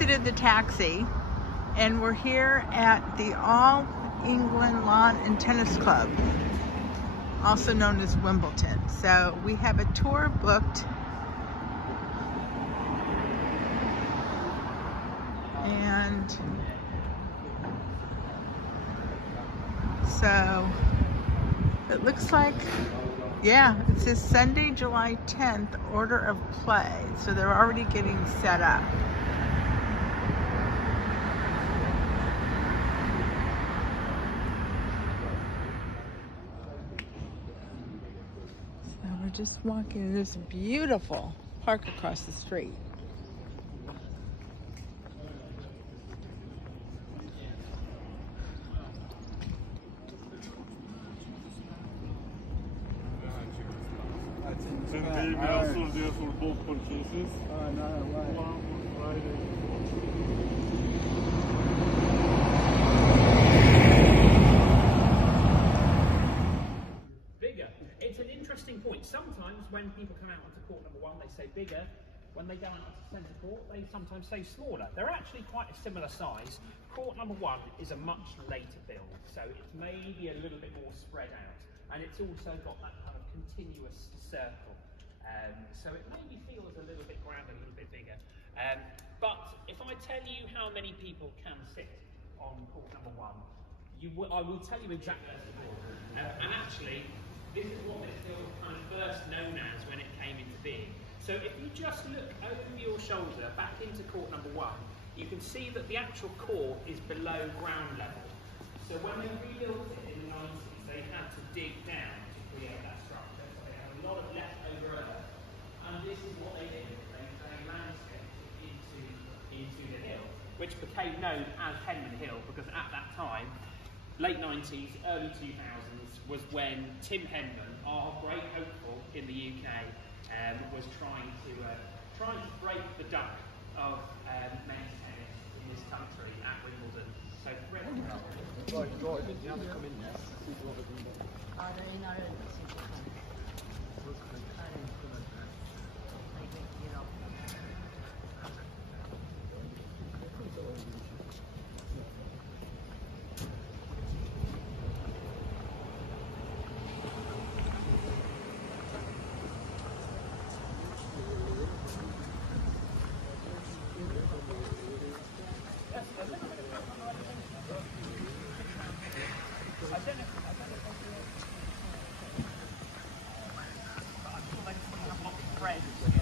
exited the taxi and we're here at the All England Lawn and Tennis Club, also known as Wimbledon. So we have a tour booked, and so it looks like, yeah, it says Sunday, July 10th, order of play. So they're already getting set up. So we're just walking. There's a beautiful park across the street. And the emails are there for both purchases. Bigger. It's an interesting point. Sometimes when people come out onto court number one, they say bigger. When they go out onto centre court, they sometimes say smaller. They're actually quite a similar size. Court number one is a much later build, so it's maybe a little bit more spread out. And it's also got that kind of continuous circle. So it maybe feels a little bit grander, a little bit bigger. But if I tell you how many people can sit on court number one, I will tell you exactly the score. And actually, this is what this field was kind of first known as when it came into being. So if you just look over your shoulder back into court number one, you can see that the actual court is below ground level. So when they rebuilt it in the 90s, they had to dig down to create that structure. So they had a lot of leftover earth. And this is what they did. They landscaped into the hill, which became known as Henman Hill, because at that time, late 90s, early 2000s, was when Tim Henman, our great hopeful in the UK, was trying to break the duck of men's tennis in this country at Wimbledon. So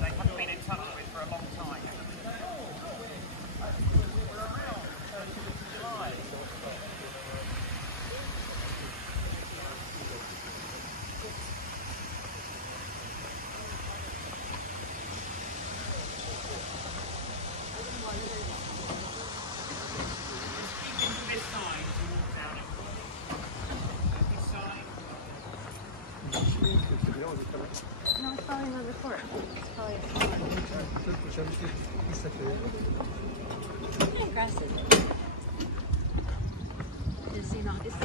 they haven't been in touch with for a long time. No, it's probably another court. It's probably a aggressive. Just, you know, it's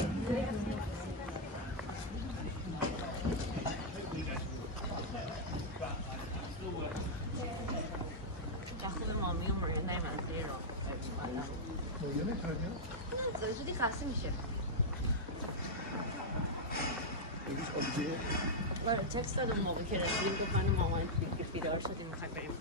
تکست دادم موقع که رسیدیم گفت من مامان بیدار شدیم میخوایم بریم.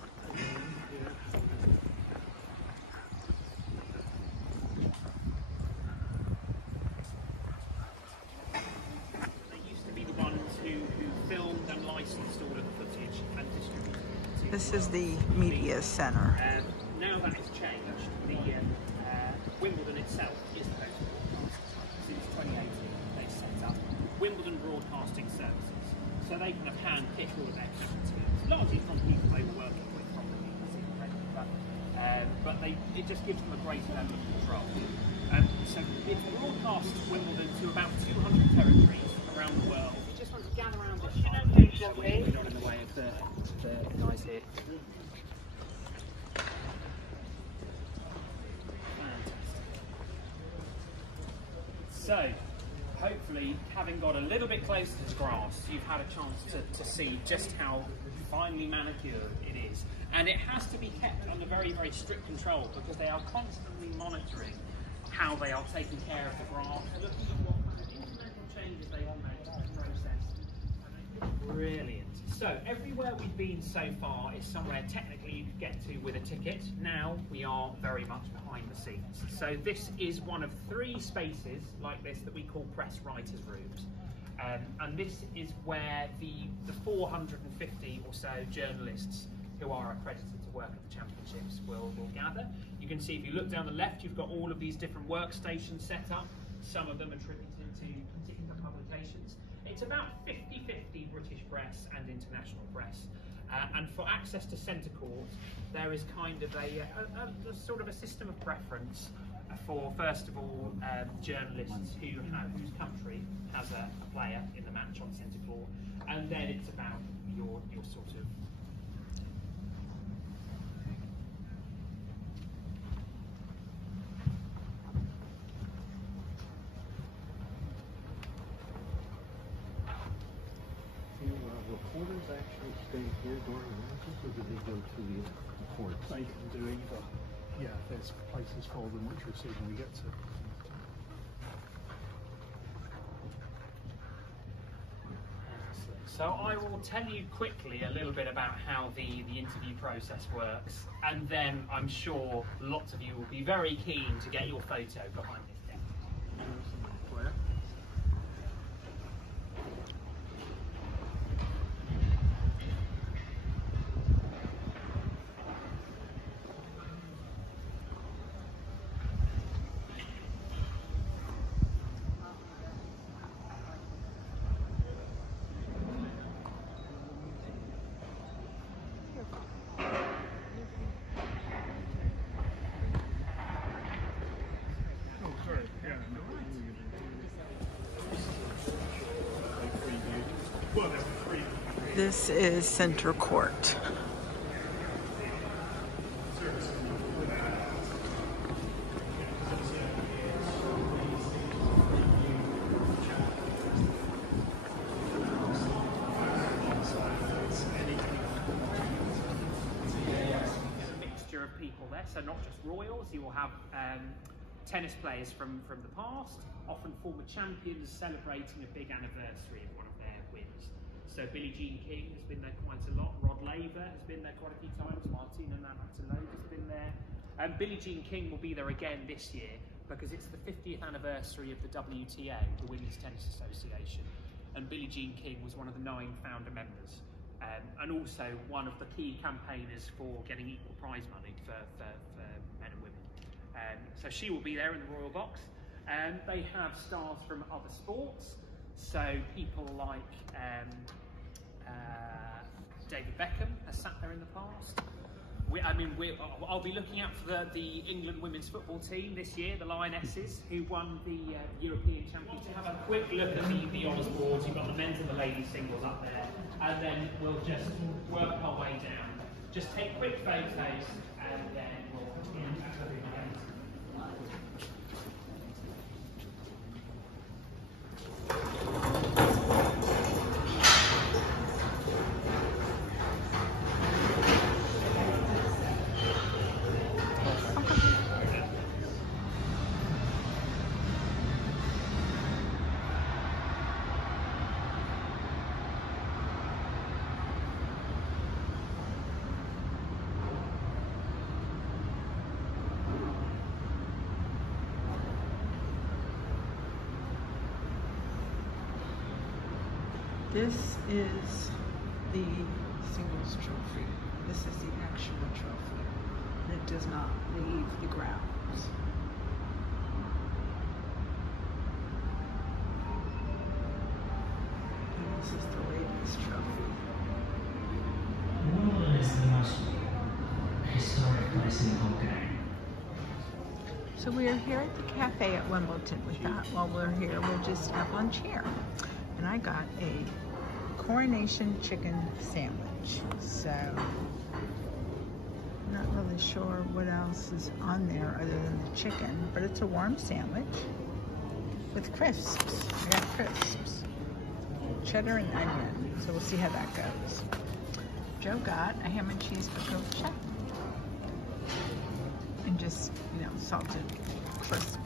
This is the media center. Now that has changed. The Wimbledon itself is the host broadcast. Since 2018, they set up Wimbledon Broadcasting Services, so they kind of hand-pick all of their teams, largely from people they were working with from the BBC, but it just gives them a great level of control. So it broadcasts Wimbledon to about 200 territories around the world. We just want to gather around this what we're in the way of the guys here. So, hopefully, having got a little bit closer to the grass, you've had a chance to see just how finely manicured it is. And it has to be kept under very, very strict control because they are constantly monitoring how they are taking care of the grass, looking at what kind of incremental changes they want to make to the process. Brilliant. So everywhere we've been so far is somewhere technically you could get to with a ticket. Now we are very much behind the scenes. So this is one of 3 spaces like this that we call press writers' rooms. And this is where the 450 or so journalists who are accredited to work at the championships will gather. You can see if you look down the left, you've got all of these different workstations set up. Some of them attributed to particular publications. It's about 50-50 British press and international press. And for access to centre court, there is kind of a sort of a system of preference for, first of all, journalists whose country has a player in the match on centre court, and then it's about your sort of reporters actually stay here during matches, or do they go to the courts? They can do either. Yeah, there's places for them which we'll see when we get to. So I will tell you quickly a little bit about how the interview process works, and then I'm sure lots of you will be very keen to get your photo behind this desk. This is center court. Mixture of people there, so not just royals. You will have tennis players from the past, often former champions celebrating a big anniversary of one of their wins. So Billie Jean King has been there quite a lot. Rod Laver has been there quite a few times. Martina Navratilova has been there. And Billie Jean King will be there again this year because it's the 50th anniversary of the WTA, the Women's Tennis Association. And Billie Jean King was one of the 9 founder members. And also one of the key campaigners for getting equal prize money for men and women. So she will be there in the Royal Box. They have stars from other sports. So people like David Beckham has sat there in the past. I'll be looking out for the England women's football team this year, the Lionesses, who won the European Championship. Have a quick look at the honours boards. You've got the men's and the ladies singles up there, and then we'll just work our way down. Just take quick photos, and then we'll continue back to the event. This is the singles trophy. This is the actual trophy. And it does not leave the grounds. And this is the ladies' trophy. Wimbledon is the most historic place in the whole game. So we are here at the cafe at Wimbledon. We thought while we're here, we'll just have lunch here. And I got a coronation chicken sandwich. So I'm not really sure what else is on there other than the chicken, but it's a warm sandwich with crisps. I got crisps, cheddar and onion. So we'll see how that goes. Joe got a ham and cheese focaccia and just, you know, salted crisps.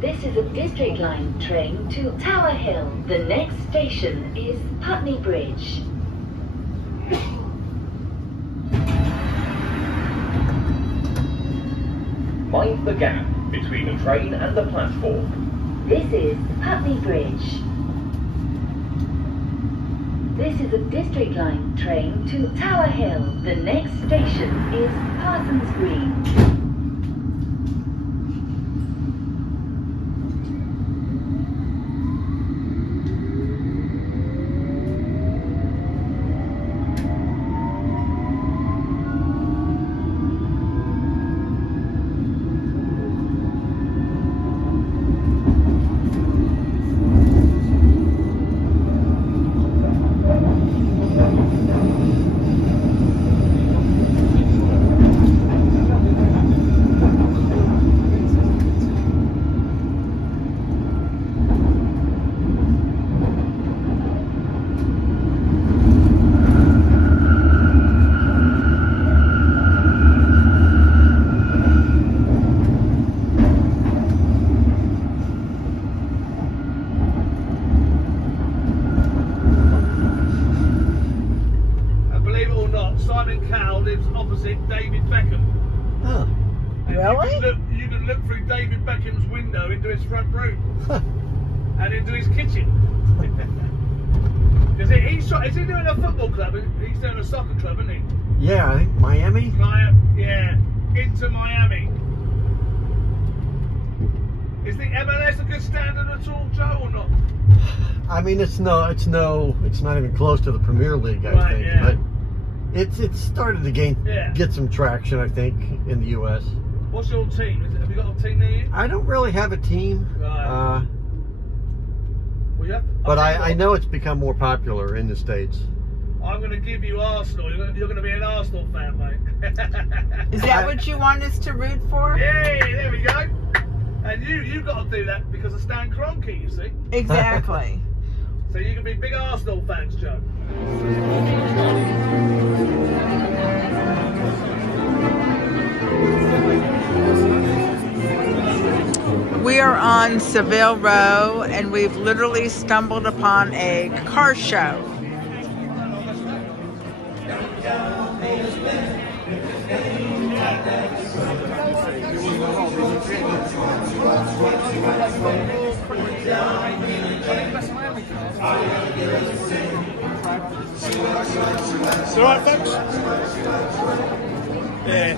This is a District Line train to Tower Hill. The next station is Putney Bridge. Mind the gap between the train and the platform. This is Putney Bridge. This is a District Line train to Tower Hill. The next station is Parsons Green. Opposite David Beckham. Oh, really? You can look through David Beckham's window into his front room and into his kitchen. Is he doing a football club? He's doing a soccer club, isn't he? Yeah, I think Miami. Yeah, Inter Miami. Is the MLS a good standard at all, Joe, or not? I mean, it's not even close to the Premier League, I think. Yeah. But it's started to get some traction, I think, in the U.S. What's your team? Have you got a team near you? I don't really have a team. Right. But I know it's become more popular in the States. I'm going to give you Arsenal. You're going to be an Arsenal fan, mate. Is that what you want us to root for? Yay, there we go. And you've got to do that because of Stan Kroenke, you see. Exactly. So you can be big Arsenal fans, Joe. We are on Seville Row, and we've literally stumbled upon a car show. It's all right, folks? Yeah.